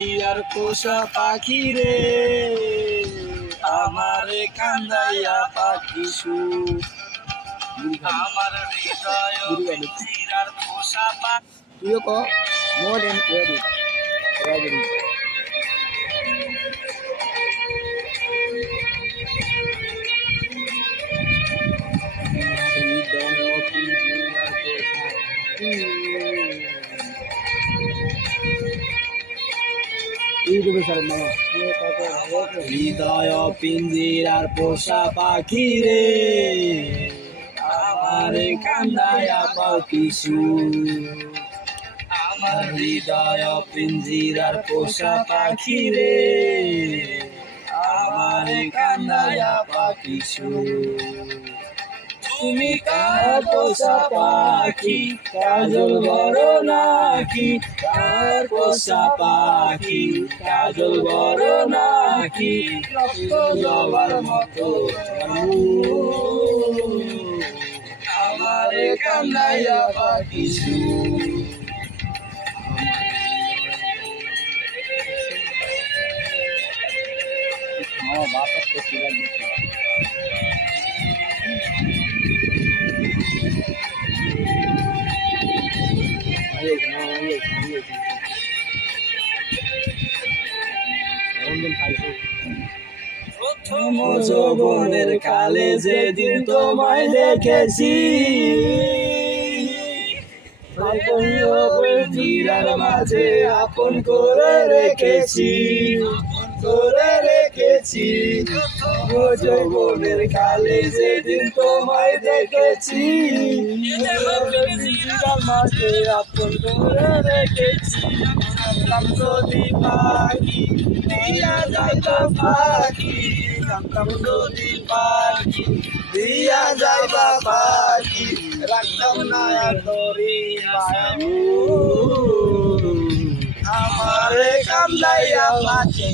আর পোষা পাখি রে আমারে কান্দাইয়া পাখি আমার হৃদয় আর পোষা পাখি তুইও ক মোর এন্ড রেডি রেডি হৃদয় পিঞ্জিরার পোষা পাখি রে আমার কান্দায়া পাখি আমার হৃদয় পিঞ্জিরার পোষা পাখি রে আমার কান্দায়া পাখি তুমি কার পোষা পাখি কাজল বড় নাকি কার পোষা পাখি কাজল বড় নাকি রক্ত জবার মতো আমারে কান্দাইয়া পাখি বাতাস করতে লাগবে প্রথম যৌবনের কালে যেদিন তোমায় দেখেছি জিরার মাঝে আপন করে রেখেছি যৌবনের কালে যেদিন তোমায় দেখেছি জিরার মাঝে আপন করে রেখেছি যদি পাখি দিয়া যাইবা পাখি যদি পাখি দিয়া যাইবা পাখি রাখতাম না তোরি আমারে কান্দাইয়া পাখি